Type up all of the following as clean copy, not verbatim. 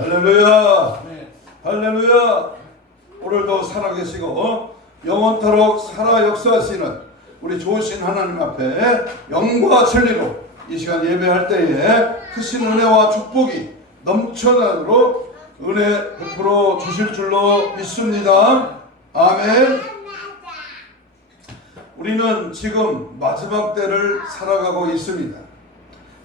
할렐루야. 할렐루야. 오늘도 살아계시고 영원토록 살아 역사하시는 우리 좋으신 하나님 앞에 영과 진리로 이 시간 예배할 때에 크신 은혜와 축복이 넘쳐나도록 은혜 베풀어 주실 줄로 믿습니다. 아멘. 우리는 지금 마지막 때를 살아가고 있습니다.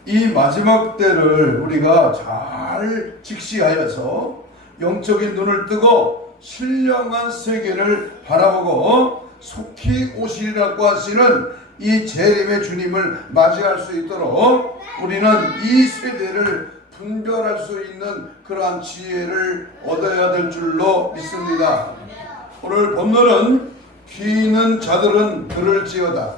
이 마지막 때를 우리가 잘 직시하여서 영적인 눈을 뜨고 신령한 세계를 바라보고 속히 오시리라고 하시는 이 재림의 주님을 맞이할 수 있도록 우리는 이 세대를 분별할 수 있는 그러한 지혜를 얻어야 될 줄로 믿습니다. 오늘 본문은 귀 있는 자들은 들을지어다.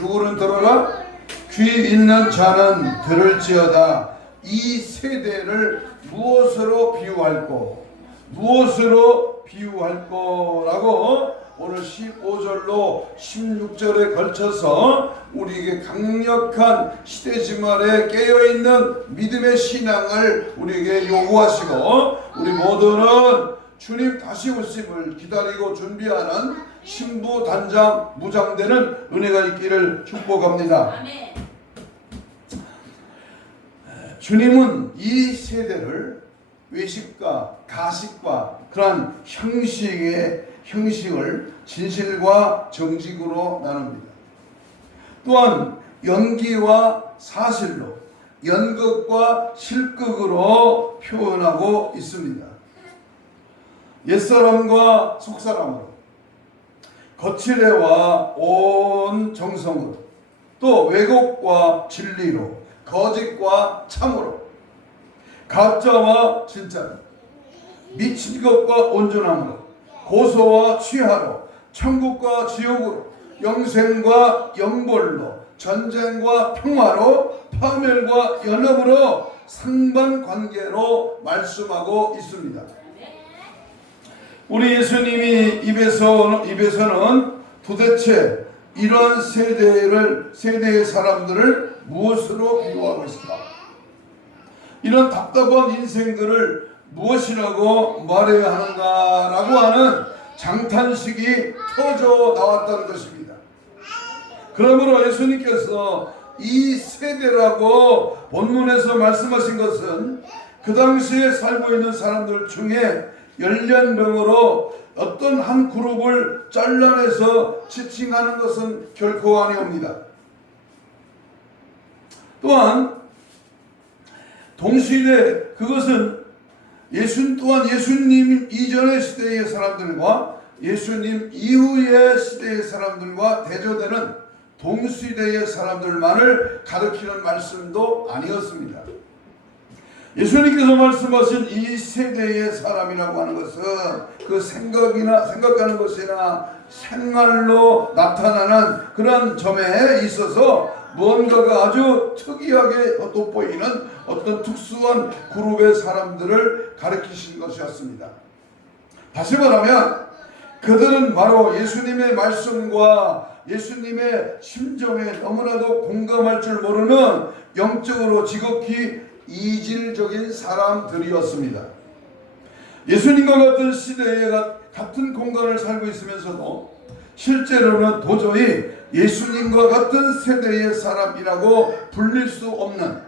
누구는 들어라? 귀 있는 자는 들을지어다. 이 세대를 무엇으로 비유할꼬? 무엇으로 비유할꼬라고 오늘 15절로 16절에 걸쳐서 우리에게 강력한 시대지말에 깨어있는 믿음의 신앙을 우리에게 요구하시고 우리 모두는 주님 다시 오심을 기다리고 준비하는 신부 단장 무장되는 은혜가 있기를 축복합니다. 아멘. 주님은 이 세대를 외식과 가식과 그러한 형식을 진실과 정직으로 나눕니다. 또한 연기와 사실로, 연극과 실극으로 표현하고 있습니다. 옛사람과 속사람으로, 거칠애와 온 정성으로, 또 왜곡과 진리로, 거짓과 참으로, 가짜와 진짜로, 미친 것과 온전함으로, 고소와 취하로, 천국과 지옥으로, 영생과 영벌로, 전쟁과 평화로, 파멸과 연합으로 상반관계로 말씀하고 있습니다. 우리 예수님이 입에서는 도대체 이런 세대의 사람들을 무엇으로 비유하고 있을까? 이런 답답한 인생들을 무엇이라고 말해야 하는가라고 하는 장탄식이 터져 나왔다는 것입니다. 그러므로 예수님께서 이 세대라고 본문에서 말씀하신 것은 그 당시에 살고 있는 사람들 중에 열련병으로 어떤 한 그룹을 잘라내서 지칭하는 것은 결코 아니옵니다. 또한 동시대 그것은 예수님 이전의 시대의 사람들과 예수님 이후의 시대의 사람들과 대조되는 동시대의 사람들만을 가리키는 말씀도 아니었습니다. 예수님께서 말씀하신 이 세대의 사람이라고 하는 것은 그 생각하는 것이나 생활로 나타나는 그런 점에 있어서 무언가가 아주 특이하게 돋보이는 어떤 특수한 그룹의 사람들을 가리키신 것이었습니다. 다시 말하면 그들은 바로 예수님의 말씀과 예수님의 심정에 너무나도 공감할 줄 모르는 영적으로 지극히 이질적인 사람들이었습니다. 예수님과 같은 시대에 같은 공간을 살고 있으면서도 실제로는 도저히 예수님과 같은 세대의 사람이라고 불릴 수 없는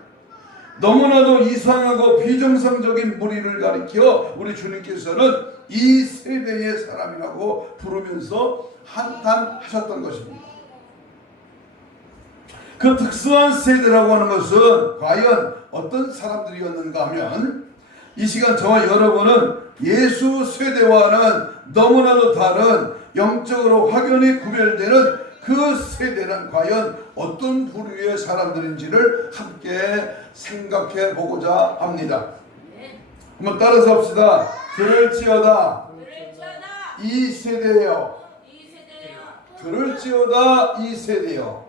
너무나도 이상하고 비정상적인 무리를 가리켜 우리 주님께서는 이 세대의 사람이라고 부르면서 한탄하셨던 것입니다. 그 특수한 세대라고 하는 것은 과연 어떤 사람들이었는가 하면 이 시간 저와 여러분은 예수 세대와는 너무나도 다른 영적으로 확연히 구별되는 그 세대는 과연 어떤 부류의 사람들인지를 함께 생각해 보고자 합니다. 한번 따라서 합시다. 들을지어다 이 세대여. 들을지어다 이 세대여.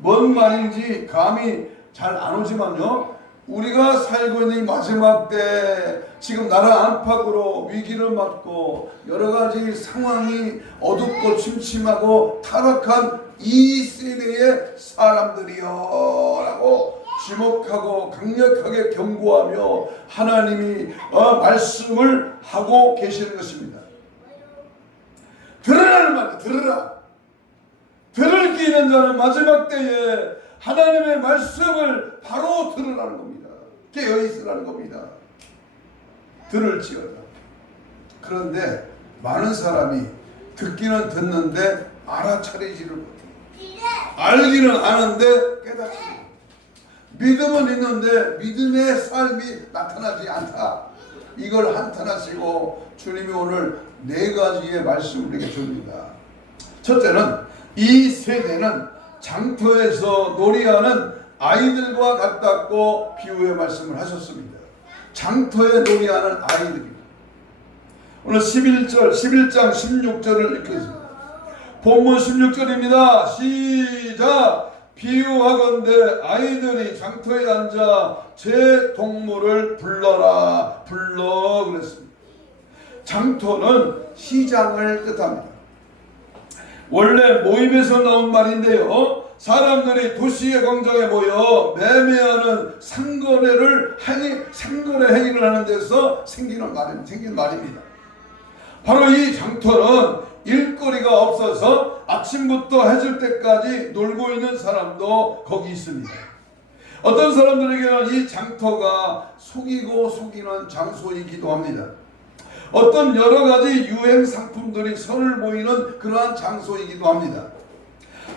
뭔 말인지 감이 잘 안 오지만요, 우리가 살고 있는 이 마지막 때 지금 나라 안팎으로 위기를 맞고 여러 가지 상황이 어둡고 침침하고 타락한 이 세대의 사람들이요 라고 지목하고 강력하게 경고하며 하나님이 말씀을 하고 계시는 것입니다. 들으라는 말이에요. 들으라. 들을 귀 있는 자는 마지막 때에 하나님의 말씀을 바로 들으라는 겁니다. 깨어 있으라는 겁니다. 들을지어다. 그런데 많은 사람이 듣기는 듣는데 알아차리지를 못해요. 알기는 아는데 깨닫지 못해요. 믿음은 있는데 믿음의 삶이 나타나지 않다. 이걸 한탄하시고 주님이 오늘 4가지의 말씀을 우리에게 줍니다. 첫째는 이 세대는 장터에서 놀이하는 아이들과 같다고 비유의 말씀을 하셨습니다. 장터에 놀이하는 아이들입니다. 오늘 11장 16절을 읽겠습니다. 본문 16절입니다. 시작! 비유하건대 아이들이 장터에 앉아 제 동물을 불러라. 불러 그랬습니다. 장터는 시장을 뜻합니다. 원래 모임에서 나온 말인데요. 사람들이 도시의 광장에 모여 매매하는 상거래 행위를 하는 데서 생긴 말입니다. 바로 이 장터는 일거리가 없어서 아침부터 해질 때까지 놀고 있는 사람도 거기 있습니다. 어떤 사람들에게는 이 장터가 속이고 속이는 장소이기도 합니다. 어떤 여러 가지 유행 상품들이 선을 보이는 그러한 장소이기도 합니다.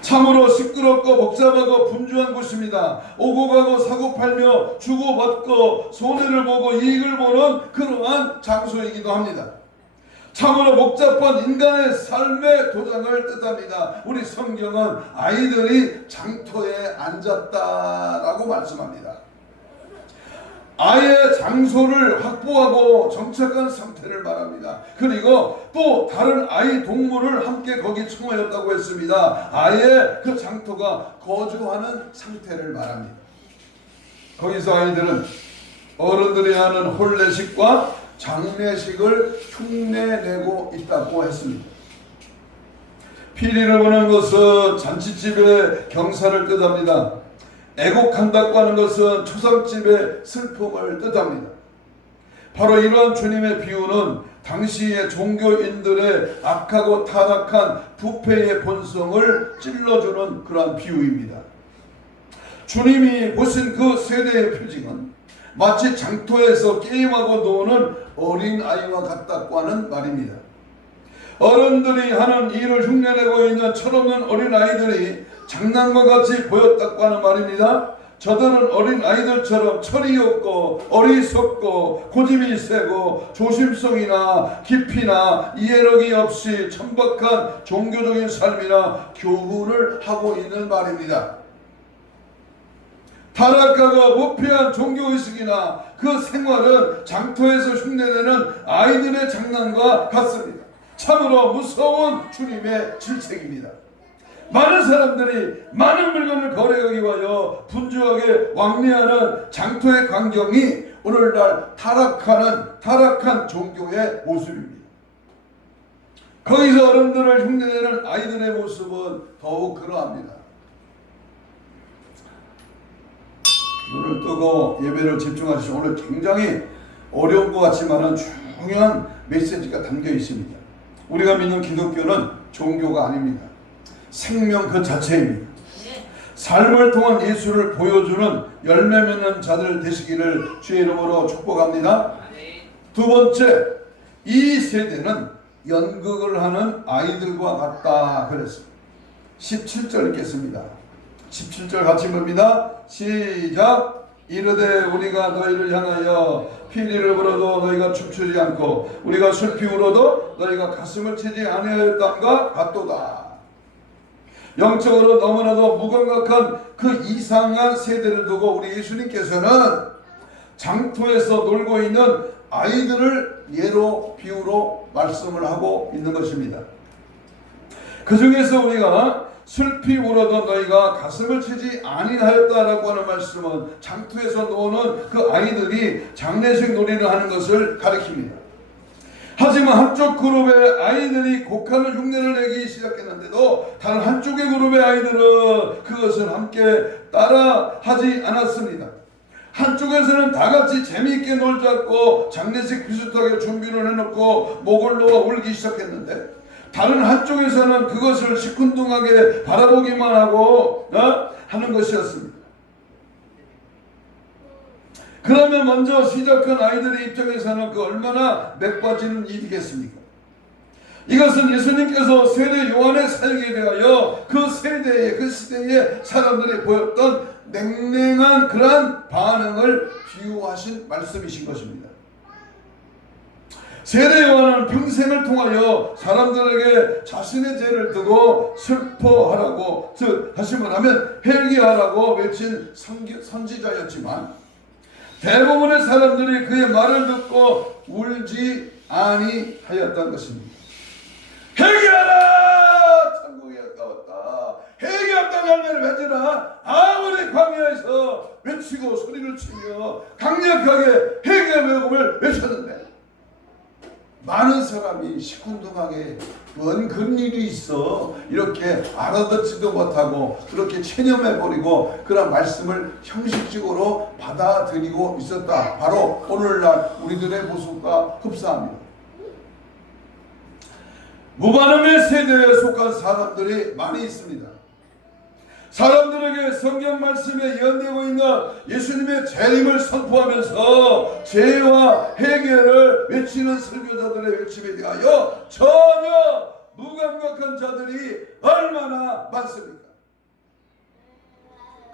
참으로 시끄럽고 복잡하고 분주한 곳입니다. 오고 가고 사고 팔며 주고 받고 손해를 보고 이익을 보는 그러한 장소이기도 합니다. 참으로 복잡한 인간의 삶의 도장을 뜻합니다. 우리 성경은 아이들이 장터에 앉았다라고 말씀합니다. 아예 장소를 확보하고 정착한 상태를 말합니다. 그리고 또 다른 아이 동물을 함께 거기 청하였다고 했습니다. 아예 그 장터가 거주하는 상태를 말합니다. 거기서 아이들은 어른들이 하는 혼례식과 장례식을 흉내내고 있다고 했습니다. 피리를 보는 것은 잔치집의 경사를 뜻합니다. 애곡한다고 하는 것은 초상집의 슬픔을 뜻합니다. 바로 이러한 주님의 비유는 당시의 종교인들의 악하고 타락한 부패의 본성을 찔러주는 그러한 비유입니다. 주님이 보신 그 세대의 표징은 마치 장터에서 게임하고 노는 어린아이와 같다고 하는 말입니다. 어른들이 하는 일을 흉내내고 있는 철없는 어린아이들이 장난과 같이 보였다고 하는 말입니다. 저들은 어린아이들처럼 철이 없고 어리석고 고집이 세고 조심성이나 깊이나 이해력이 없이 천박한 종교적인 삶이나 교훈을 하고 있는 말입니다. 타락하고 부패한 종교의식이나 그 생활은 장터에서 흉내내는 아이들의 장난과 같습니다. 참으로 무서운 주님의 질책입니다. 많은 사람들이 많은 물건을 거래하기 위하여 분주하게 왕래하는 장터의 광경이 오늘날 타락한 종교의 모습입니다. 거기서 어른들을 흉내내는 아이들의 모습은 더욱 그러합니다. 눈을 뜨고 예배를 집중하시죠. 오늘 굉장히 어려운 것 같지만 중요한 메시지가 담겨 있습니다. 우리가 믿는 기독교는 종교가 아닙니다. 생명 그 자체입니다. 삶을 통한 예수를 보여주는 열매 맺는 자들 되시기를 주의 이름으로 축복합니다. 두 번째, 이 세대는 연극을 하는 아이들과 같다 그랬습니다. 17절 읽겠습니다. 17절 같이 봅니다. 시작. 이르되 우리가 너희를 향하여 피리를 불어도 너희가 춤추지 않고 우리가 슬피 울어도 너희가 가슴을 치지 아니하였던가 같도다. 영적으로 너무나도 무감각한 그 이상한 세대를 두고 우리 예수님께서는 장터에서 놀고 있는 아이들을 예로 비유로 말씀을 하고 있는 것입니다. 그 중에서 우리가 슬피 울어도 너희가 가슴을 치지 아니하였다라고 하는 말씀은 장터에서 노는 그 아이들이 장례식 놀이를 하는 것을 가리킵니다. 하지만 한쪽 그룹의 아이들이 곡하는 흉내를 내기 시작했는데도 다른 한쪽의 그룹의 아이들은 그것을 함께 따라 하지 않았습니다. 한쪽에서는 다 같이 재미있게 놀자고 장례식 비슷하게 준비를 해놓고 목을 놓아 울기 시작했는데, 다른 한쪽에서는 그것을 시큰둥하게 바라보기만 하고 하는 것이었습니다. 그러면 먼저 시작한 아이들의 입장에서는 그 얼마나 맥빠지는 일이겠습니까? 이것은 예수님께서 세례 요한의 살게 대하여 그 세대의, 그 시대의 사람들이 보였던 냉랭한 그러한 반응을 비유하신 말씀이신 것입니다. 세례 요한은 평생을 통하여 사람들에게 자신의 죄를 두고 슬퍼하라고, 즉 하시면 하면 회개하라고 외친 선지자였지만, 대부분의 사람들이 그의 말을 듣고 울지 아니하였던 것입니다. 회개하라! 천국이 가까웠다. 회개한다는 열매를 맺으라. 아무리 광야에서 외치고 소리를 치며 강력하게 회개의 복음을 외쳤는데, 많은 사람이 시큰둥하게 뭔 그런 일이 있어 이렇게 알아듣지도 못하고 그렇게 체념해버리고 그런 말씀을 형식적으로 받아들이고 있었다. 바로 오늘날 우리들의 모습과 흡사합니다. 무반응의 세대에 속한 사람들이 많이 있습니다. 사람들에게 성경 말씀에 예언되고 있는 예수님의 재림을 선포하면서 죄와 회개를 외치는 설교자들의 외침에 대하여 전혀 무감각한 자들이 얼마나 많습니까?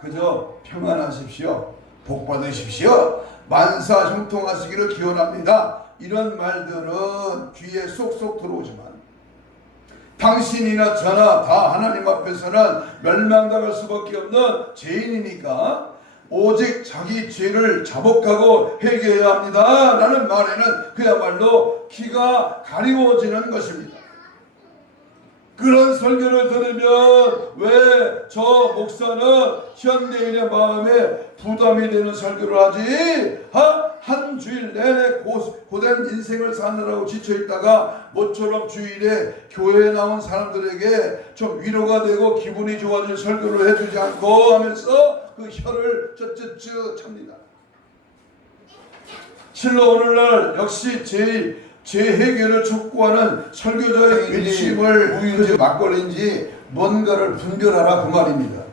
그저 평안하십시오, 복 받으십시오, 만사 형통하시기를 기원합니다, 이런 말들은 귀에 쏙쏙 들어오지만 당신이나 저나 다 하나님 앞에서는 멸망당할 수밖에 없는 죄인이니까 오직 자기 죄를 자복하고 회개해야 합니다 라는 말에는 그야말로 귀가 가리워지는 것입니다. 그런 설교를 들으면 왜 저 목사는 현대인의 마음에 부담이 되는 설교를 하지? 한 주일 내내 고된 인생을 사느라고 지쳐있다가 모처럼 주일에 교회에 나온 사람들에게 좀 위로가 되고 기분이 좋아질 설교를 해주지 않고 하면서 그 혀를 쯧쯧쯧 찹니다. 실로 오늘날 역시 제 해결을 촉구하는 설교자의 외침을 우유인지 막걸리인지 뭔가를 분별하라 그 말입니다.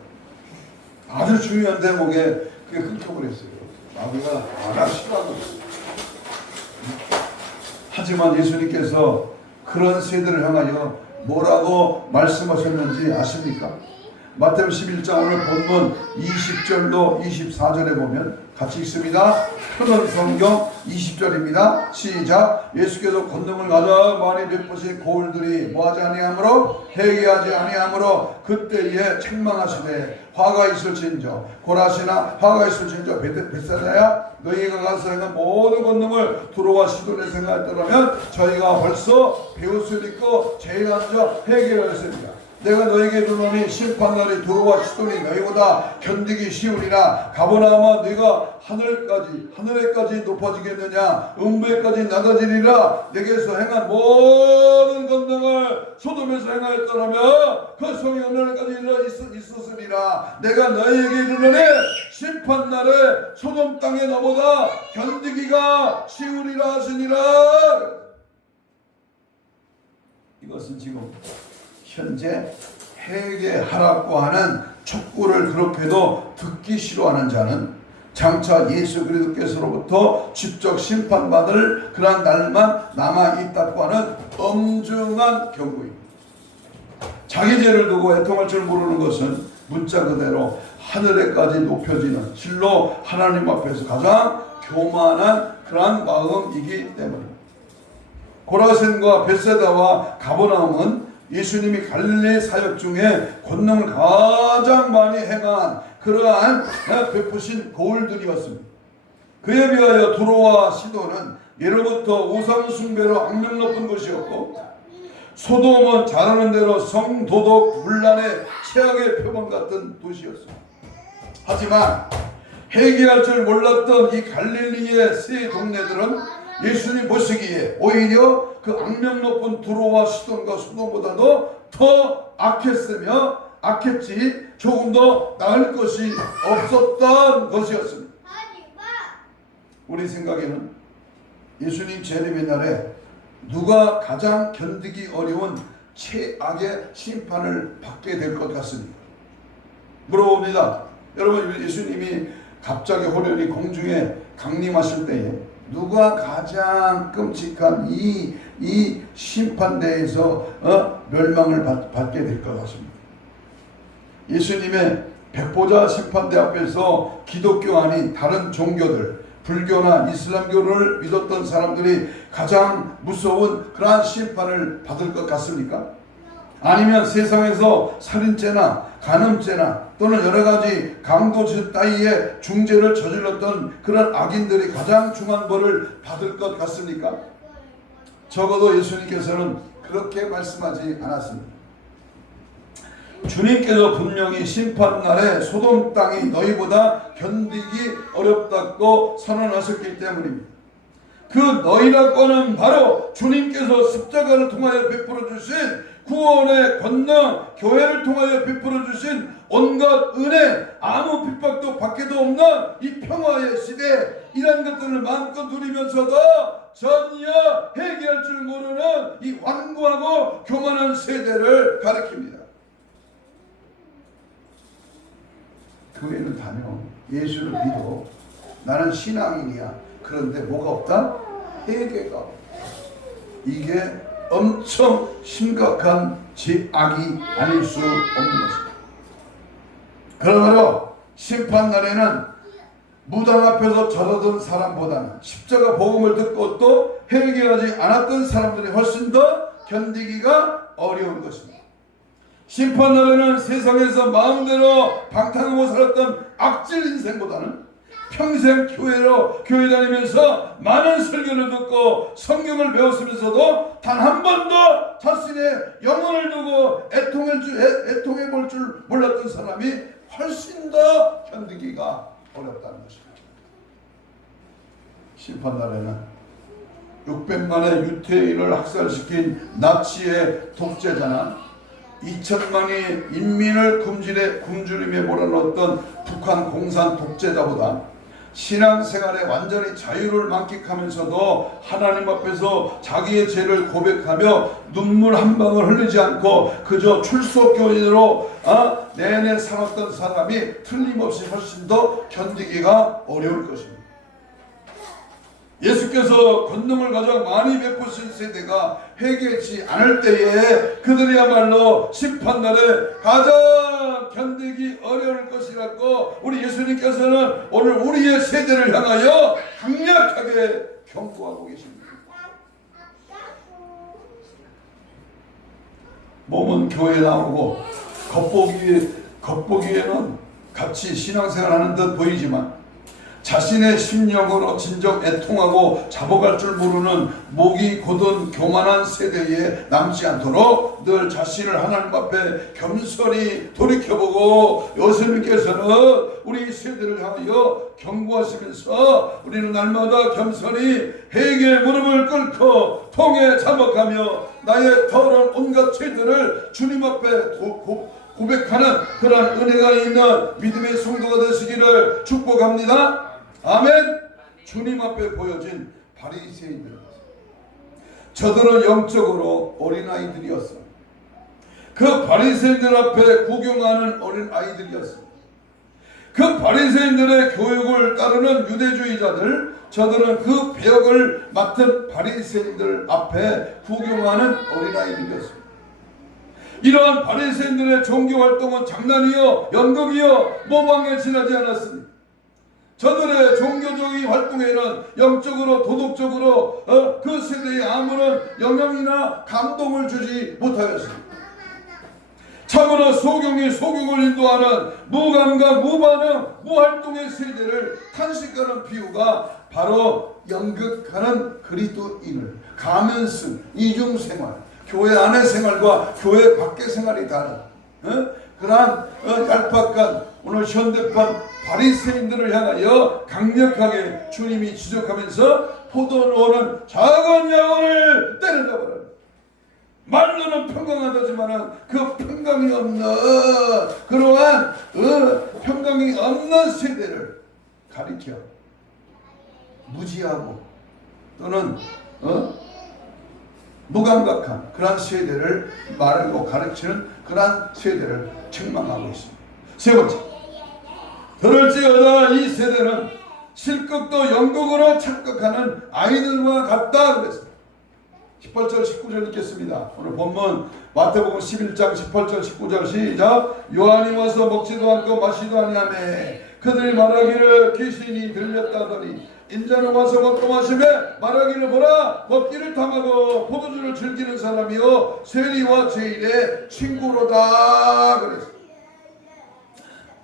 아주 중요한 대목에 그게 끊겨버렸어요. 마귀가 워낙 싫어하고 있어요. 하지만 예수님께서 그런 세대를 향하여 뭐라고 말씀하셨는지 아십니까? 마태복음 11장 오늘 본문 20절로 24절에 보면 같이 읽습니다. 표본 성경 20절입니다. 시작. 예수께서 권능을 가져 많이 베푸신 고울들이 뭐하지 아니하므로 회개하지 아니하므로 그때에 책망하시되 화가 있을진저 고라시나 화가 있을진저 벳사다야 너희가 가서 행한 모든 권능을 두로와 시돈에서 행하였더라면 저희가 벌써 배울 수 있고 제일 먼저 회개하였습니다. 내가 너에게 이르노니 심판날이 두로와 시돈이 너희보다 견디기 쉬우리라. 가버나움아 네가 하늘에까지 높아지겠느냐? 음부에까지 낮아지리라. 내게서 행한 모든 권능을 소돔에서 행하였더라면 그 성이 오늘까지 있었으리라. 내가 너희에게 이르노니 심판날에 소돔 땅에 너보다 견디기가 쉬우리라 하시니라. 이것은 지금 현재 회개하라고 하는 촉구를 그렇게도 듣기 싫어하는 자는 장차 예수 그리스도께서로부터 직접 심판받을 그러한 날만 남아있다고 하는 엄중한 경고입니다. 자기 죄를 두고 애통할 줄 모르는 것은 문자 그대로 하늘에까지 높여지는 실로 하나님 앞에서 가장 교만한 그러한 마음이기 때문입니다. 고라센과 벳세다와 가버나움은 예수님이 갈릴리 사역 중에 권능을 가장 많이 행한 그러한 베푸신 고울들이었습니다. 그에 비하여 두로와 시돈은 예로부터 우상 숭배로 악명 높은 곳이었고 소돔은 잘하는 대로 성도덕 문란의 최악의 표본 같은 도시였습니다. 하지만 회개할 줄 몰랐던 이 갈릴리의 세 동네들은 예수님 보시기에 오히려 그 악명 높은 두로와 시돈과 소돔보다도 더 악했지 조금 더 나을 것이 없었던 것이었습니다. 우리 생각에는 예수님 재림의 날에 누가 가장 견디기 어려운 최악의 심판을 받게 될 것 같습니까? 물어봅니다. 여러분, 예수님이 갑자기 호련히 공중에 강림하실 때에 누가 가장 끔찍한 이 심판대에서 멸망을 받게 될 것 같습니다. 예수님의 백보자 심판대 앞에서 기독교 아닌 다른 종교들, 불교나 이슬람교를 믿었던 사람들이 가장 무서운 그러한 심판을 받을 것 같습니까? 아니면 세상에서 살인죄나 간음죄나 또는 여러 가지 강도 따위의 중죄를 저질렀던 그런 악인들이 가장 중한 벌을 받을 것 같습니까? 적어도 예수님께서는 그렇게 말씀하지 않았습니다. 주님께서 분명히 심판날에 소돔 땅이 너희보다 견디기 어렵다고 선언하셨기 때문입니다. 그 너희라고 하는 바로 주님께서 십자가를 통하여 베풀어 주신 구원의 권능, 교회를 통하여 베풀어 주신 온갖 은혜, 아무 핍박도 받게도 없는 이 평화의 시대, 이런 것들을 마음껏 누리면서도 전혀 해결할 줄 모르는 이 완고하고 교만한 세대를 가리킵니다. 교회를 다녀, 예수를 믿어, 나는 신앙인이야. 그런데 뭐가 없다? 회개가 없다. 이게 엄청 심각한 죄악이 아닐 수 없는 것입니다. 그러므로 심판날에는 무당 앞에서 절하던 사람보다는 십자가 복음을 듣고 또 회개하지 않았던 사람들이 훨씬 더 견디기가 어려운 것입니다. 심판날에는 세상에서 마음대로 방탕하고 살았던 악질 인생보다는 평생 교회 다니면서 많은 설교를 듣고 성경을 배웠으면서도 단 한 번도 자신의 영혼을 두고 애통해 볼 줄 몰랐던 사람이 훨씬 더 견디기가 어렵다는 것입니다. 심판날에는 600만의 유태인을 학살시킨 나치의 독재자나 2천만의 인민을 굶주림에 몰아넣었던 북한 공산 독재자보다 신앙생활에 완전히 자유를 만끽하면서도 하나님 앞에서 자기의 죄를 고백하며 눈물 한 방울 흘리지 않고 그저 출석교인으로 내내 살았던 사람이 틀림없이 훨씬 더 견디기가 어려울 것입니다. 예수께서 권능을 가장 많이 베푸신 세대가 회개하지 않을 때에 그들이야말로 심판날에 가장 견디기 어려울 것이라고 우리 예수님께서는 오늘 우리의 세대를 향하여 강력하게 경고하고 계십니다. 몸은 교회에 나오고 겉보기에는 같이 신앙생활하는 듯 보이지만 자신의 심령으로 진정 애통하고 잡아갈 줄 모르는 목이 곧은 교만한 세대에 남지 않도록 늘 자신을 하나님 앞에 겸손히 돌이켜보고 예수님께서는 우리 세대를 향하여 경고하시면서 우리는 날마다 겸손히 회개의 무릎을 꿇고 통에 자복하며 나의 더러운 온갖 죄들을 주님 앞에 고백하는 그런 은혜가 있는 믿음의 성도가 되시기를 축복합니다. 아멘. 주님 앞에 보여진 바리새인들, 저들은 영적으로 어린아이들이었어요. 그 바리새인들 앞에 구경하는 어린아이들이었어요. 그 바리새인들의 교육을 따르는 유대주의자들, 저들은 그 배역을 맡은 바리새인들 앞에 구경하는 어린아이들이었어요. 이러한 바리새인들의 종교활동은 장난이요 연극이요 모방에 지나지 않았습니다. 저들의 종교적인 활동에는 영적으로 도덕적으로 그 세대에 아무런 영향이나 감동을 주지 못하였습니다. 참으로 소경을 인도하는 무감각 무반응 무활동의 세대를 탄식하는 비유가 바로 연극하는 그리스도인을 가면쓴 이중생활, 교회 안의 생활과 교회 밖의 생활이 다른 그러한 얄팍한 오늘 현대판 바리새인들을 향하여 강력하게 주님이 지적하면서 포도원은 작은 야원을 때려잡아라. 말로는 평강하다지만 그 평강이 없는 그러한 평강이 없는 세대를 가리켜 무지하고 또는 무감각한 그러한 세대를 말하고 가르치는 그러한 세대를 책망하고 있습니다. 세 번째, 그럴지어다 이 세대는 실컷도 영국으로 착각하는 아이들과 같다 그랬습니다. 18절 19절 읽겠습니다. 오늘 본문 마태복음 11장 18절 19절 시작. 요한이 와서 먹지도 않고 마시도 아니하며 그들이 말하기를 귀신이 들렸다더니 인자는 와서 먹고 마시며 말하기를 보라 먹기를 탐하고 포도주를 즐기는 사람이요 세리와 죄인의 친구로다 그랬습니다.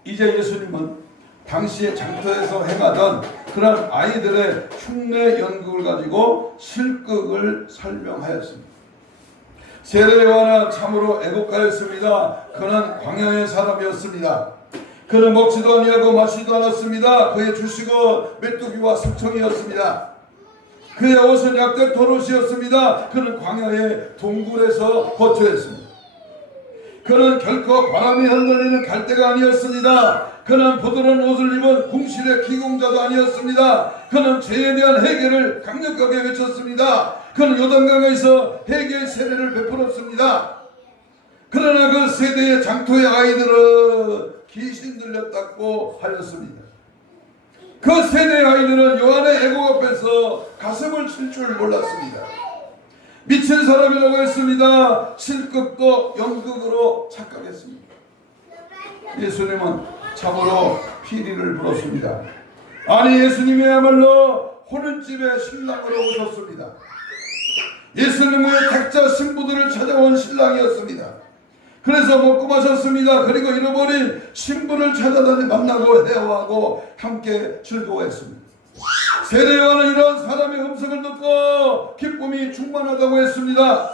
이제 예수님은 당시에 장터에서 행하던 그런 아이들의 흉내 연극을 가지고 실극을 설명하였습니다. 세례 요한은 참으로 애국가였습니다. 그는 광야의 사람이었습니다. 그는 먹지도 아니하고 마시지도 않았습니다. 그의 주식은 메뚜기와 숙청이었습니다. 그의 옷은 약대 도롯이었습니다. 그는 광야의 동굴에서 거처했습니다. 그는 결코 바람이 흔들리는 갈대가 아니었습니다. 그는 부드러운 옷을 입은 궁실의 기공자도 아니었습니다. 그는 죄에 대한 회개를 강력하게 외쳤습니다. 그는 요단강에서 회개의 세례를 베풀었습니다. 그러나 그 세대의 장토의 아이들은 귀신 들렸다고 하였습니다. 그 세대의 아이들은 요한의 애곡 앞에서 가슴을 칠 줄 몰랐습니다. 미친 사람이라고 했습니다. 실극도 연극으로 착각했습니다. 예수님은 참으로 피리를 불었습니다. 아니 예수님이야말로 호른집의 신랑으로 오셨습니다. 예수님의 각자 신부들을 찾아온 신랑이었습니다. 그래서 먹고 마셨습니다. 그리고 잃어버린 신부를 찾아다니 만나고 대화하고 함께 즐거워했습니다. 세례 요한은 이런 사람의 음성을 듣고 기쁨이 충만하다고 했습니다.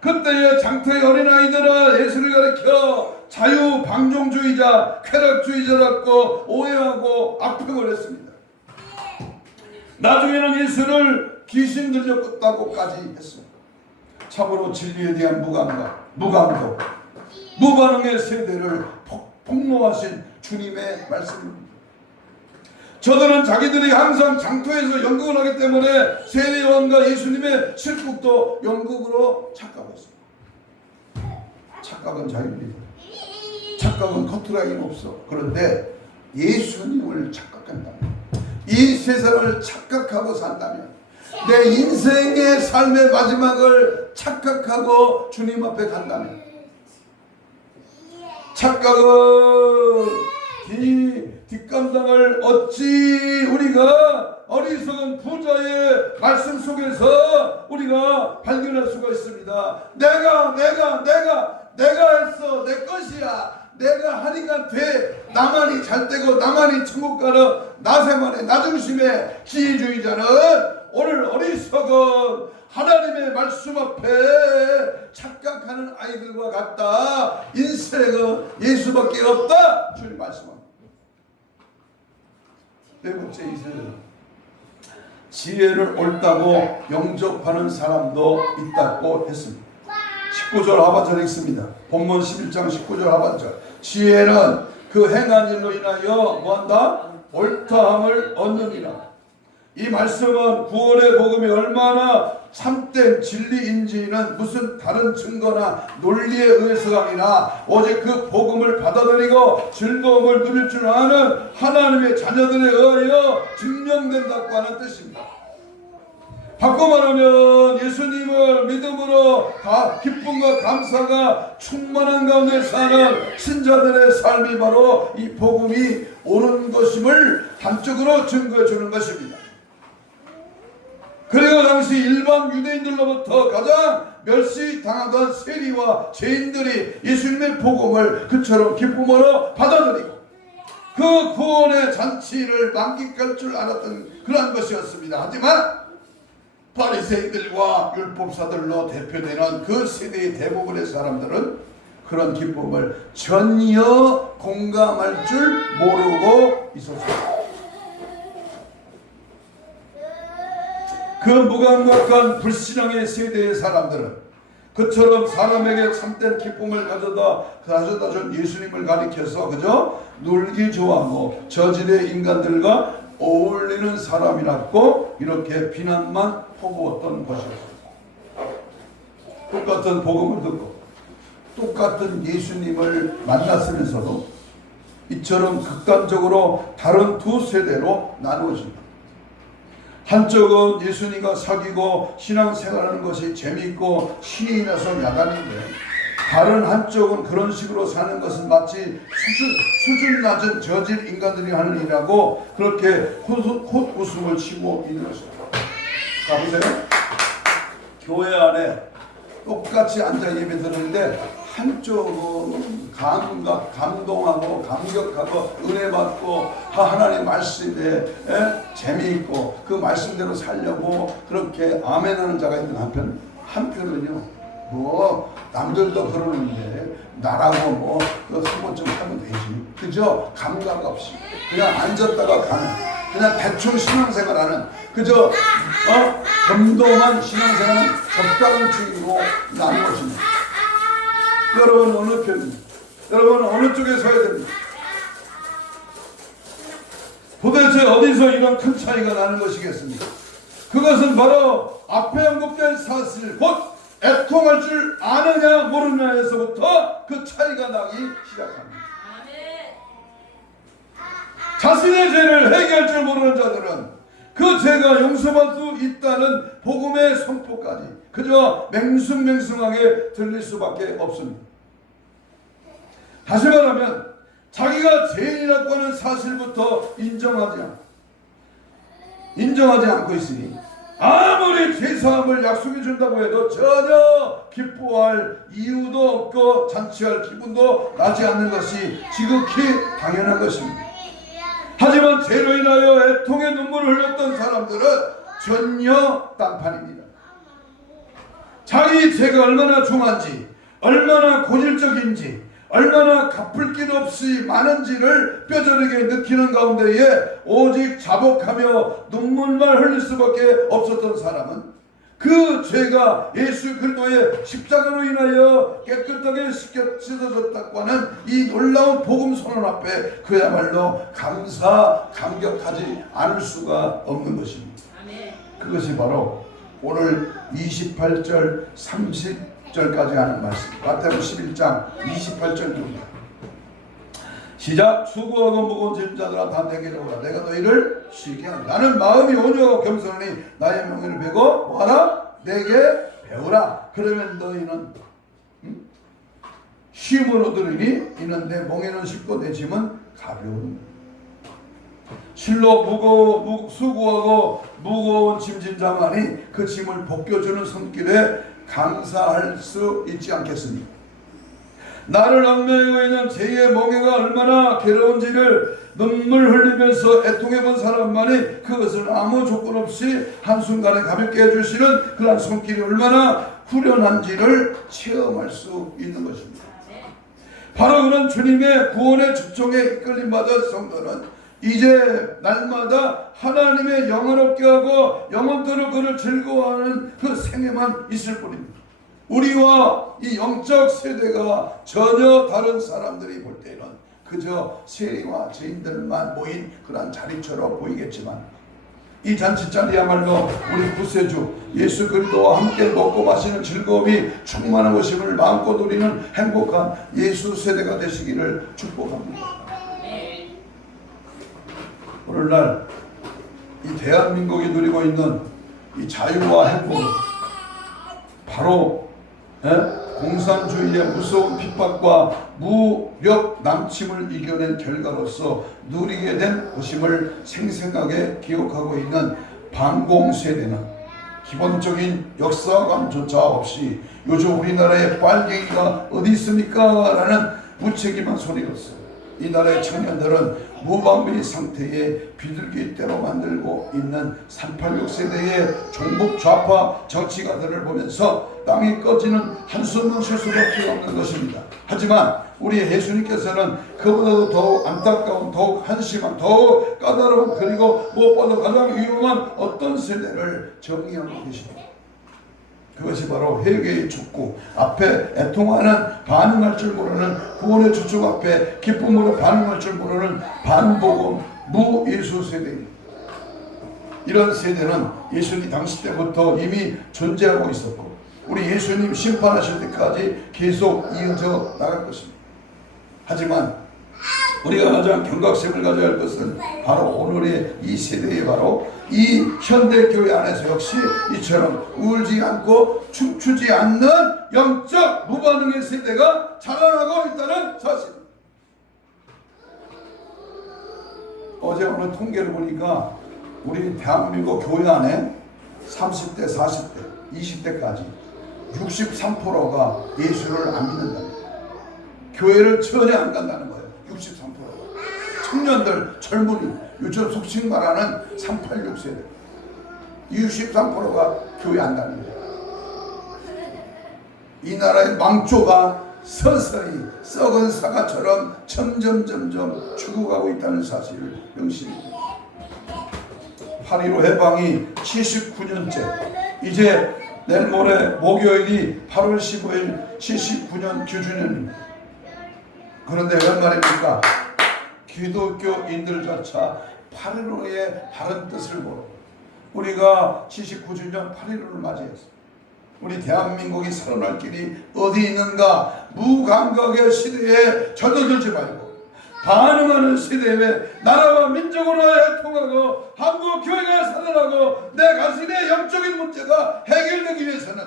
그때의 장터의 어린아이들은 예수를 가리켜 자유방종주의자, 쾌락주의자라고 오해하고 악평을 했습니다. 나중에는 예수를 귀신 들렸다고까지 했습니다. 참으로 진리에 대한 무감독, 무반응의 세대를 폭로하신 주님의 말씀입니다. 저들은 자기들이 항상 장터에서 연극을 하기 때문에 세례 요한과 예수님의 실국도 연극으로 착각했습니다. 착각은 자유입니다. 착각은 커트라인 없어. 그런데 예수님을 착각한다면, 이 세상을 착각하고 산다면, 내 인생의 삶의 마지막을 착각하고 주님 앞에 간다면, 착각은 뒷감당을 어찌 우리가 어리석은 부자의 말씀 속에서 우리가 발견할 수가 있습니다. 내가 했어. 내 것이야. 내가 하니까 돼. 나만이 잘되고 나만이 천국 가는 나세만의 나중심의 지혜주의자는 오늘 어리석은 하나님의 말씀 앞에 착각하는 아이들과 같다. 인생은 예수밖에 없다. 주님 말씀합니다. 네 번째, 이 세대는 지혜를 옳다고 영접하는 사람도 있다고 했습니다. 19절 하반절 읽습니다. 본문 11장 19절 하반절. 지혜는 그 행한 일로 인하여 뭐한다? 옳다함을 얻느니라. 이 말씀은 구원의 복음이 얼마나 참된 진리인지는 무슨 다른 증거나 논리에 의해서가 아니라 오직 그 복음을 받아들이고 즐거움을 누릴 줄 아는 하나님의 자녀들에 의하여 증명된다고 하는 뜻입니다. 바꿔 말하면 예수님을 믿음으로 기쁨과 감사가 충만한 가운데 사는 신자들의 삶이 바로 이 복음이 옳은 것임을 단적으로 증거해 주는 것입니다. 그리고 당시 일반 유대인들로부터 가장 멸시당하던 세리와 죄인들이 예수님의 복음을 그처럼 기쁨으로 받아들이고 그 구원의 잔치를 만끽할 줄 알았던 그런 것이었습니다. 하지만 바리새인들과 율법사들로 대표되는 그 세대의 대부분의 사람들은 그런 기쁨을 전혀 공감할 줄 모르고 있었습니다. 그 무감각한 불신앙의 세대의 사람들은 그처럼 사람에게 참된 기쁨을 가져다 준 예수님을 가리켜서 그저 놀기 좋아하고 저질의 인간들과 어울리는 사람이라고 이렇게 비난만 퍼부었던 것이었습니다. 똑같은 복음을 듣고 똑같은 예수님을 만났으면서도 이처럼 극단적으로 다른 두 세대로 나누어집니다. 한쪽은 예수님과 사귀고 신앙생활하는 것이 재미있고 신이 나서 야단인데, 다른 한쪽은 그런 식으로 사는 것은 마치 수준 낮은 저질 인간들이 하는 일이라고 그렇게 콧웃음을 치고 있는 것입니다. 가보세요. 교회 안에 똑같이 앉아 예배 드리는데 한쪽은 감동하고 감격하고 은혜 받고 하나님 말씀에 재미있고 그 말씀대로 살려고 그렇게 아멘하는 자가 있는 한편은요 뭐 남들도 그러는데 나라고 뭐 한 번쯤 하면 되지, 그저 감각 없이 그냥 앉았다가 가는, 그냥 대충 신앙생활하는, 그저 덤덤한 신앙생활은 적당한 주의로 나누어집니다. 여러분은 어느 편입니까? 여러분은 어느 쪽에 서야 됩니까? 도대체 어디서 이런 큰 차이가 나는 것이겠습니까? 그것은 바로 앞에 언급된 사실, 곧 애통할 줄 아느냐 모르느냐에서부터 그 차이가 나기 시작합니다. 자신의 죄를 해결할 줄 모르는 자들은 그 죄가 용서받을 수 있다는 복음의 선포까지 그저 맹숭맹숭하게 들릴 수밖에 없습니다. 다시 말하면 자기가 죄인이라고 하는 사실부터 인정하지 않고 있으니 아무리 죄사함을 약속해 준다고 해도 전혀 기뻐할 이유도 없고 잔치할 기분도 나지 않는 것이 지극히 당연한 것입니다. 하지만 죄로 인하여 애통의 눈물을 흘렸던 사람들은 전혀 딴판입니다. 자기 죄가 얼마나 중한지, 얼마나 고질적인지, 얼마나 갚을 길 없이 많은지를 뼈저리게 느끼는 가운데에 오직 자복하며 눈물만 흘릴 수밖에 없었던 사람은 그 죄가 예수 그리스도의 십자가로 인하여 깨끗하게 씻어졌다고 하는 이 놀라운 복음 선언 앞에 그야말로 감격하지 않을 수가 없는 것입니다. 그것이 바로 오늘 28절 30절까지 하는 말씀, 마태복음 11장 28절입니다. 시작. 수고하고 무거운 짐 자들아 다 내게로 오라. 내가 너희를 쉬게 하리라. 나는 마음이 온유하고 겸손하니 나의 명예를 베고 뭐하라? 내게 배우라. 그러면 너희는 쉼을 얻으리니 이는 내 멍에는 쉽고 내 짐은 가벼운. 실로 수고하고 무거운 짐진 자만이 그 짐을 벗겨주는 손길에 감사할 수 있지 않겠습니까? 나를 얽매이고 있는 죄의 멍에가 얼마나 괴로운지를 눈물 흘리면서 애통해본 사람만이 그것을 아무 조건 없이 한순간에 가볍게 해주시는 그런 손길이 얼마나 후련한지를 체험할 수 있는 것입니다. 바로 그런 주님의 구원의 주총에 이끌림받은 성도는 이제 날마다 하나님의 영원롭게 하고 영원토록 그를 즐거워하는 그 생애만 있을 뿐입니다. 우리와 이 영적 세대가 전혀 다른 사람들이 볼 때는 그저 세리와 죄인들만 모인 그런 자리처럼 보이겠지만 이 잔치자리야말로 우리 구세주 예수 그리스도와 함께 먹고 마시는 즐거움이 충만한 것임을 마음껏 누리는 행복한 예수 세대가 되시기를 축복합니다. 오늘날 이 대한민국이 누리고 있는 이 자유와 행복은 바로 공산주의의 무서운 핍박과 무력 남침을 이겨낸 결과로서 누리게 된 것임을 생생하게 기억하고 있는 반공세대는 기본적인 역사관조차 없이 요즘 우리나라에 빨갱이가 어디 있습니까? 라는 무책임한 소리였어요. 이 나라의 청년들은 무방비 상태의 비둘기 떼로 만들고 있는 386 세대의 종북 좌파 정치가들을 보면서 땀이 꺼지는 한숨을 쉴 수밖에 없는 것입니다. 하지만 우리 예수님께서는 그보다도 더욱 안타까운, 더욱 한심한, 더욱 까다로운, 그리고 무엇보다 가장 위험한 어떤 세대를 정의하고 계십니다. 그것이 바로 회개의 촉구 앞에 애통하는 반응할 줄 모르는 구원의 주축 앞에 기쁨으로 반응할 줄 모르는 반복음 무예수 세대입니다. 이런 세대는 예수님 당시 때부터 이미 존재하고 있었고 우리 예수님 심판하실 때까지 계속 이어져 나갈 것입니다. 하지만 우리가 가장 경각심을 가져야 할 것은 바로 오늘의 이 세대에 바로 이 현대교회 안에서 역시 이처럼 울지 않고 춤추지 않는 영적 무반응의 세대가 자라나고 있다는 사실입니다. 어제 오늘 통계를 보니까 우리 대한민국 교회 안에 30대, 40대, 20대까지 63%가 예수를 안 믿는다. 교회를 전혀 안 간다는 거예요. 63%가. 청년들, 젊은이, 요즘 속칭 말하는 386 세대 63%가 교회 안 다니는 거예요. 이 나라의 망조가 서서히 썩은 사과처럼 점점 죽어가고 있다는 사실을 명심합니다. 8.15 해방이 79년째, 이제 내일 모레 목요일이 8월 15일 79년 주주년입니다. 그런데 웬 말입니까? 기독교인들조차 8.15의 바른 뜻을 모르고 우리가 79주년 8.15를 맞이했습니다. 우리 대한민국이 살아날 길이 어디 있는가? 무감각의 시대에 젖어들지 말고 반응하는 시대에 나라와 민족으로 애통하고 한국 교회가 살아나고 내 가슴의 영적인 문제가 해결되기 위해서는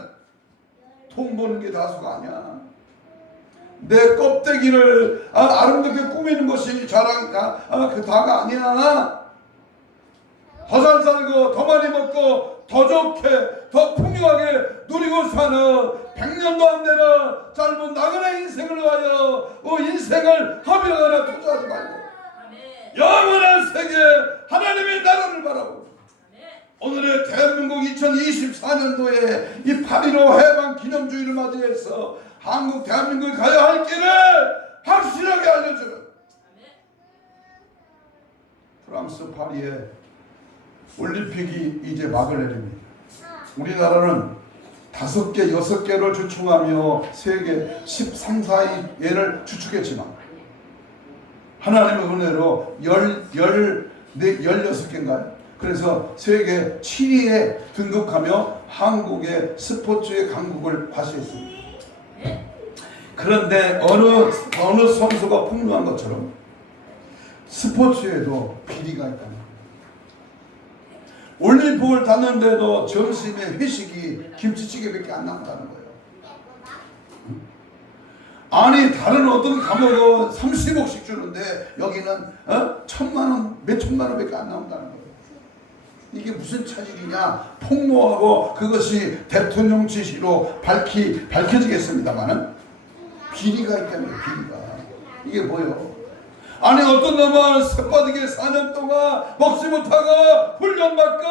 돈 버는 게 다수가 아니야. 내 껍데기를 아름답게 꾸미는 것이 자랑이다. 그 다가 아니야. 더 잘 살고 더 많이 먹고 더 좋게 더 풍요하게 누리고 사는 100년도 안 되는 짧은 나그네 인생을 위하여 인생을 허비하거나 투자하지 말고 영원한 세계 하나님의 나라를 바라고 오늘의 대한민국 2024년도에 이 8.15 해방 기념주의를 맞이해서 한국 대한민국이 가야 할 길을 확실하게 알려주는 프랑스 파리에 올림픽이 이제 막을 내립니다. 우리나라는 5개, 6개를 주축하며 세계 13, 14위를 주축했지만 하나님의 은혜로 16개인가요? 그래서 세계 7위에 등극하며 한국의 스포츠의 강국을 과시했습니다. 그런데 어느 선수가 폭로한 것처럼 스포츠에도 비리가 있다. 올림픽을 탔는데도 점심에 회식이 김치찌개밖에 안 나온다는 거예요. 아니 다른 어떤 과목은 30억씩 주는데 여기는 1,000만원, 몇천만원밖에 안 나온다는 거예요. 이게 무슨 차질이냐? 폭로하고 그것이 대통령 지시로 밝혀지겠습니다만은 비리가 있다는 거예요. 비리가. 이게 뭐예요? 아니 어떤 놈은 쇳바닥에 4년 동안 먹지 못하고 훈련받고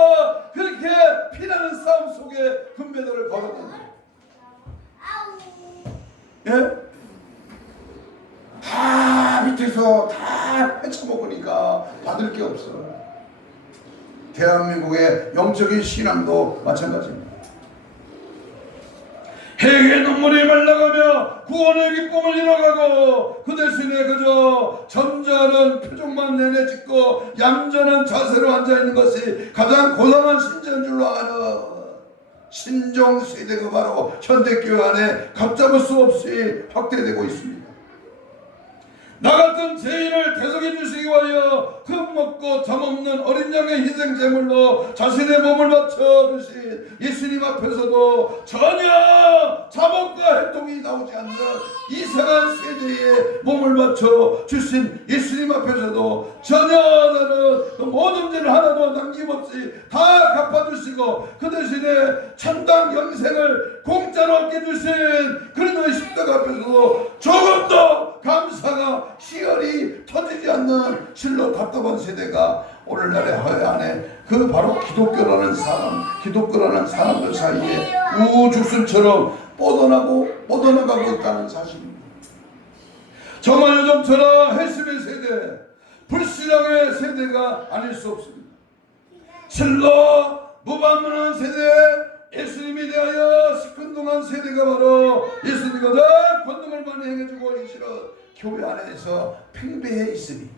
그렇게 피나는 싸움 속에 금메달을 걸었는데 예? 다 밑에서 다 헤쳐먹으니까 받을 게 없어. 대한민국의 영적인 신앙도 마찬가지입니다. 해의 눈물이 말라가며 구원의 기쁨을 잃어가고 그 대신에 그저 점잖은 표정만 내내 짓고 얌전한 자세로 앉아있는 것이 가장 고상한 신자인 줄로 아는 신종 세대가 바로 현대교회 안에 갓잡을 수 없이 확대되고 있습니다. 나 같은 죄인을 대속해 주시기 위하여 흠먹고 잠없는 어린 양의 희생 제물로 자신의 몸을 바쳐 주신 예수님 앞에서도 전혀 잠없고 발동이 나오지 않는 이상한 세대에 몸을 바쳐 주신 예수님 앞에서도 전혀 나는 그 모든 죄를 하나도 남김없이 다 갚아주시고 그 대신에 천당 영생을 공짜로 얻게 주신 그리스도의 십자가 앞에서도 조금 더 감사가 희열이 터지지 않는 실로 답답한 세대가 오늘날의 허회 안에 그 바로 기독교라는 사람들 사이에 우주순처럼 뻗어나가고 있다는 사실입니다. 정말 요즘처럼 헬스의 세대, 불신앙의 세대가 아닐 수 없습니다. 실로 무반문한 세대, 예수님에 대하여 시큰둥한 세대가 바로 예수님이 가장 권능을 많이 행해주고 계시는 교회 안에서 팽배해 있으니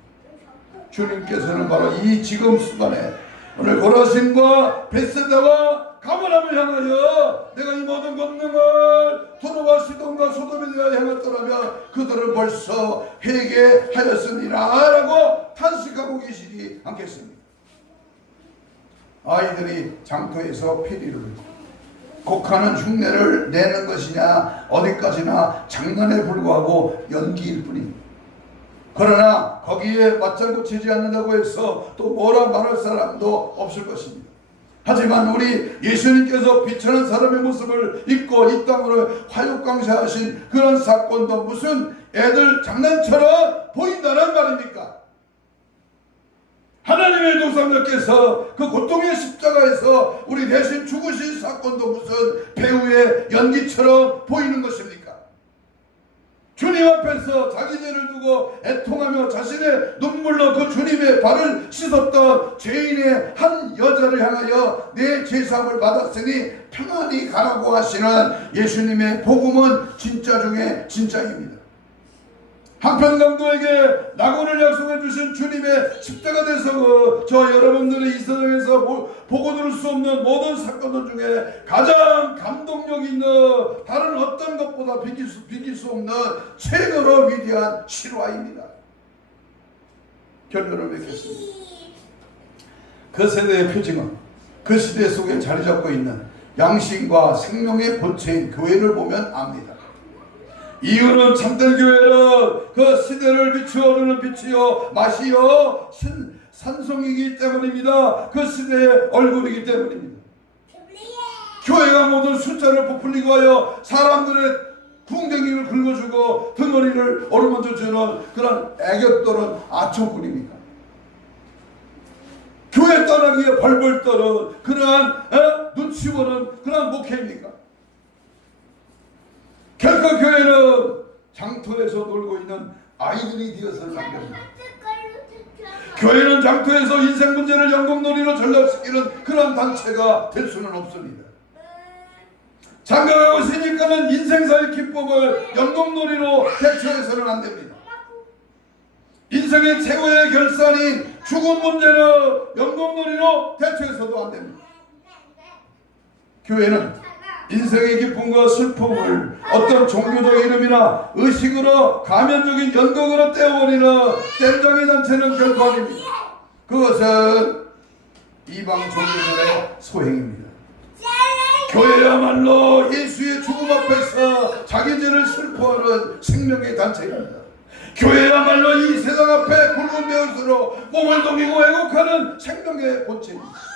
주님께서는 바로 이 지금 순간에 오늘 고라신과 벳세다와 가버나움을 향하여 내가 이 모든 권능을 두로와 시돈과 소돔에 대하여 행했더라면 그들을 벌써 회개하였으리라 라고 탄식하고 계시지 않겠습니까? 아이들이 장터에서 피리를 흘리고 곡하는 흉내를 내는 것이냐 어디까지나 장난에 불과하고 연기일 뿐입니다. 그러나 거기에 맞장구 치지 않는다고 해서 또 뭐라 말할 사람도 없을 것입니다. 하지만 우리 예수님께서 비천한 사람의 모습을 입고 이 땅으로 화육광세하신 그런 사건도 무슨 애들 장난처럼 보인다는 말입니까? 하나님의 동산자께서 그 고통의 십자가에서 우리 대신 죽으신 사건도 무슨 배우의 연기처럼 보이는 것입니까? 주님 앞에서 자기 죄를 두고 애통하며 자신의 눈물로 그 주님의 발을 씻었던 죄인의 한 여자를 향하여 내 죄사함을 받았으니 평안히 가라고 하시는 예수님의 복음은 진짜 중에 진짜입니다. 한편 강도에게 낙원을 약속해 주신 주님의 십자가 대서 저 여러분들의 이 세상에서 보고 들을 수 없는 모든 사건들 중에 가장 감동력 있는 다른 어떤 것보다 비길 수 없는 최고로 위대한 실화입니다. 결론을 맺겠습니다. 그 세대의 표징은 그 시대 속에 자리 잡고 있는 양심과 생명의 본체인 교회를 보면 압니다. 이유는 참된 교회는 그 시대를 비추어주는 빛이요 맛이요 산성이기 때문입니다. 그 시대의 얼굴이기 때문입니다. 교회가 모든 숫자를 부풀리고 하여 사람들의 궁뎅이를 긁어주고 등허리를 어루만져 주는 그런 애교떨은 아초뿐입니까? 교회 떠나기에 벌벌 떠는 그러한 눈치 보는 그러한 목회입니까? 결코 교회는 장터에서 놀고 있는 아이들이 되어서는 안 됩니다. 교회는 장터에서 인생 문제를 연극놀이로 전락시키는 그런 단체가 될 수는 없습니다. 장가가고 있으니까는 인생사의 기법을 연극놀이로 대처해서는 안 됩니다. 인생의 최고의 결산인 죽음 문제는 연극놀이로 대처해서도 안 됩니다. 교회는 인생의 기쁨과 슬픔을 어떤 종교적 이름이나 의식으로 가면적인 연극으로 떼어버리는 땜장의 단체는 결코 아닙니다. 그것은 이방 종교들의 소행입니다. 교회야말로 예수의 죽음 앞에서 자기 죄를 슬퍼하는 생명의 단체입니다. 교회야말로 이 세상 앞에 굵은 배옷으로 몸을 녹이고 애곡하는 생명의 본체입니다.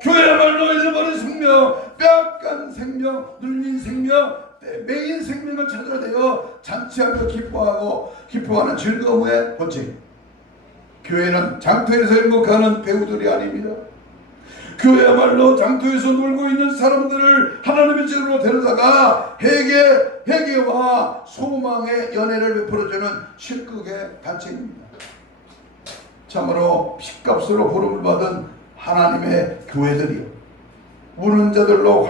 교회야말로 잃어버린 생명, 빼앗간 생명, 눌린 생명, 매인 생명을 찾아내어 잔치하며 기뻐하는 즐거움의 본체입니다. 교회는 장터에서 행복하는 배우들이 아닙니다. 교회야말로 장터에서 놀고 있는 사람들을 하나님의 집으로 데려다가 회개와 소망의 연애를 베풀어주는 실극의 단체입니다. 참으로 핏값으로 부름을 받은 하나님의 교회들이요, 우는 자들로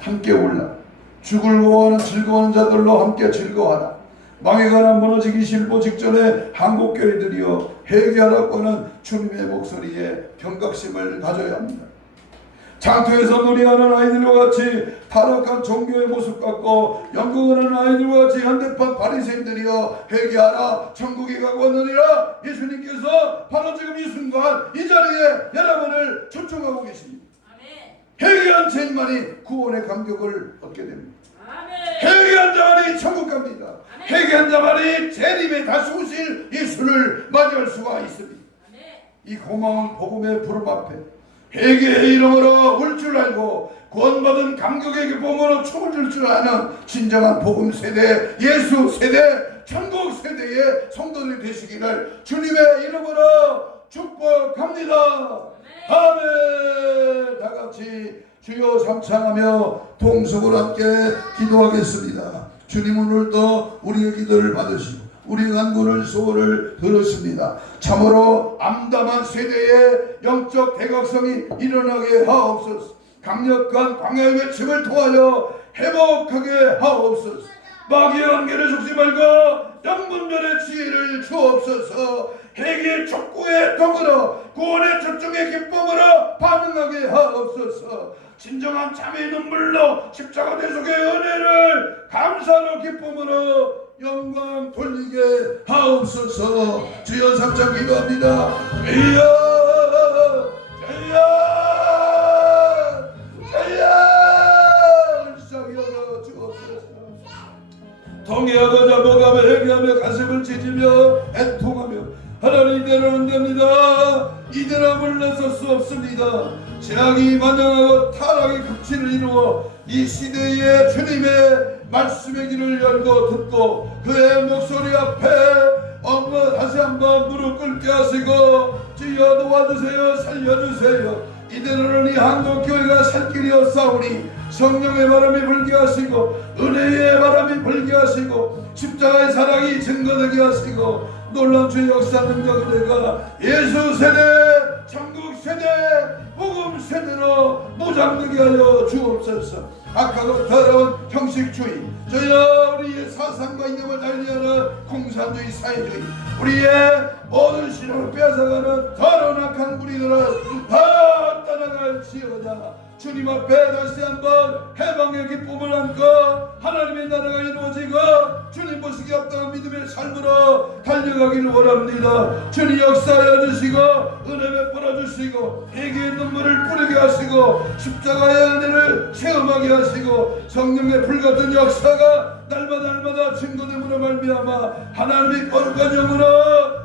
함께 울라, 죽을 원하는 즐거워하는 자들로 함께 즐거워하라. 망해가나 무너지기 실보 직전에 한국교회들이요, 회개하라고 하는 주님의 목소리에 경각심을 가져야 합니다. 장터에서 놀이하는 아이들과 같이 타락한 종교의 모습 같고 연극하는 아이들과 같이 현대판 바리새인들이여 회개하라, 천국에 가고 왔느니라. 예수님께서 바로 지금 이 순간 이 자리에 여러분을 초청하고 계십니다. 회개한 죄인만이 구원의 감격을 얻게 됩니다. 아멘. 회개한 자만이 천국 갑니다. 회개한 자만이 재림에 다시 오실 예수를 맞이할 수가 있습니다. 이 고마운 복음의 부름 앞에 회개의 이름으로 울 줄 알고 구원받은 감격의 기쁨으로 춤을 출 줄 아는 진정한 복음 세대, 예수 세대, 천국 세대의 성도들이 되시기를 주님의 이름으로 축복합니다. 아멘. 다 같이 주여 삼창하며 동성으로 함께 기도하겠습니다. 주님 오늘도 우리의 기도를 받으시고 우리 간구를 소원을 들으십니다. 참으로 암담한 세대의 영적 대각성이 일어나게 하옵소서. 강력한 광야의 외침을 통하여 회복하게 하옵소서. 마귀의 한계를 죽지 말고 영분별의 지혜를 주옵소서. 회개의 촉구에 더불어 구원의 접종의 기쁨으로 반응하게 하옵소서. 진정한 참의 눈물로 십자가 대속의 은혜를 감사로 기쁨으로 영광 돌리게 하옵소서. 주여 삼창 기도합니다. 주여 주여 주여 불쌍히 주옵소서. 통회하고 잡아가며 회개하며 가슴을 찢으며 애통하며 하나님 이대로 안 됩니다. 이대로 물러설 수 없습니다. 죄악이 만연하고 타락의 극치를 이루어 이 시대에 주님의 말씀의 길을 열고 듣고 그의 목소리 앞에 다시 한번 무릎 꿇게 하시고 주여 도와주세요. 살려주세요. 이대로는 이 한국교회가 살 길이 없사오니 성령의 바람이 불게 하시고 은혜의 바람이 불게 하시고 십자가의 사랑이 증거되게 하시고 놀라운 주의 역사 능력 은혜가 예수 세대, 천국 세대, 복음 세대로 무장되게 하여 주옵소서. 악하고 더러운 형식주의, 저희여 우리의 사상과 이념을 달리하는 공산주의, 사회주의, 우리의 모든 신앙을 빼앗아가는 더러운 악한 무리들을 다 떠나갈지어다. 주님 앞에 다시 한번 해방의 기쁨을 안고 하나님의 나라가 이루어지고 주님 보시기에 합당한 믿음의 삶으로 달려가기를 원합니다. 주님 역사하여 주시고 은혜 베풀어 주시고 회개의 눈물을 뿌리게 하시고 십자가의 은혜를 체험하게 하시고 성령의 불같은 역사가 날마다 증거됨으로 말미암아 하나님의 거룩한 영으로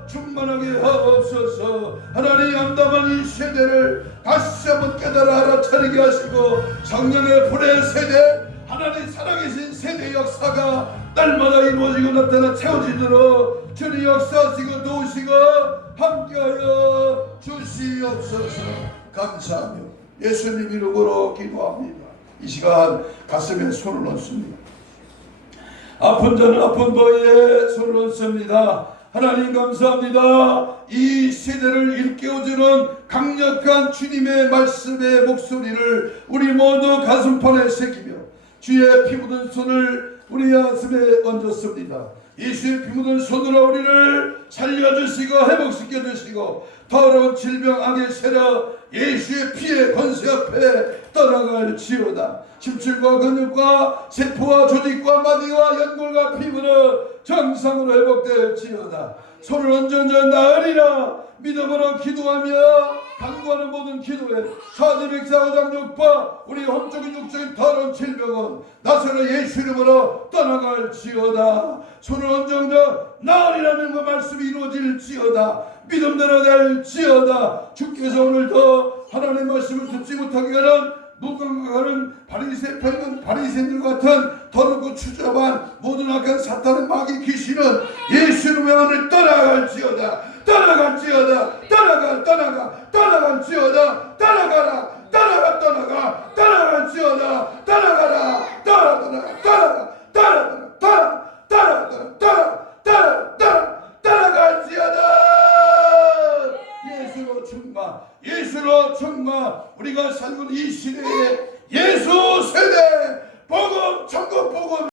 충만하게 하옵소서. 하나님 암담한 이 세대를 다시 한번 깨달아 알아차리게 하시고 성령의 불의 세대, 하나님 살아계신 세대 역사가 날마다 이루어지고 나타나 채워지도록 주님 역사하시고 도우시고 함께하여 주시옵소서. 감사하며 예수님 이름으로 기도합니다. 이 시간 가슴에 손을 얹습니다. 아픈 자는 아픈 너희의 손을 얹습니다. 하나님 감사합니다. 이 세대를 일깨워주는 강력한 주님의 말씀의 목소리를 우리 모두 가슴판에 새기며 주의 피 묻은 손을 우리 가슴에 얹었습니다. 예수의 피 묻은 손으로 우리를 살려주시고 회복시켜주시고 더러운 질병 악의 세력 예수의 피의 권세 앞에 떠나갈지어다. 심줄과 근육과 세포와 조직과 마디와 연골과 피부는 정상으로 회복될지어다. 손을 얹은 자 나으리라. 믿음으로 기도하며 간구하는 모든 기도에 사제백사오장 6파 우리 혼적인 육적인 더러운 질병은 나서는 예수 이름으로 떠나갈지어다. 손을 얹은 자 나으리라는 그 말씀이 이루어질지어다. 믿음대로 될지어다. 주께서 오늘도 하나님의 말씀을 듣지 못하게 하는 무감각하는 바리새인들 같은 더럽고 추잡한 모든 악한 사탄의 마귀 귀신은 예수 이름의 오늘 떠나갈지어다. 떠나갈지어다. 떠나갈지어다. 떠나갈지어다. 예수로 충만 우리가 살고 있는 이 시대에 예수 세대 복음 천국 복음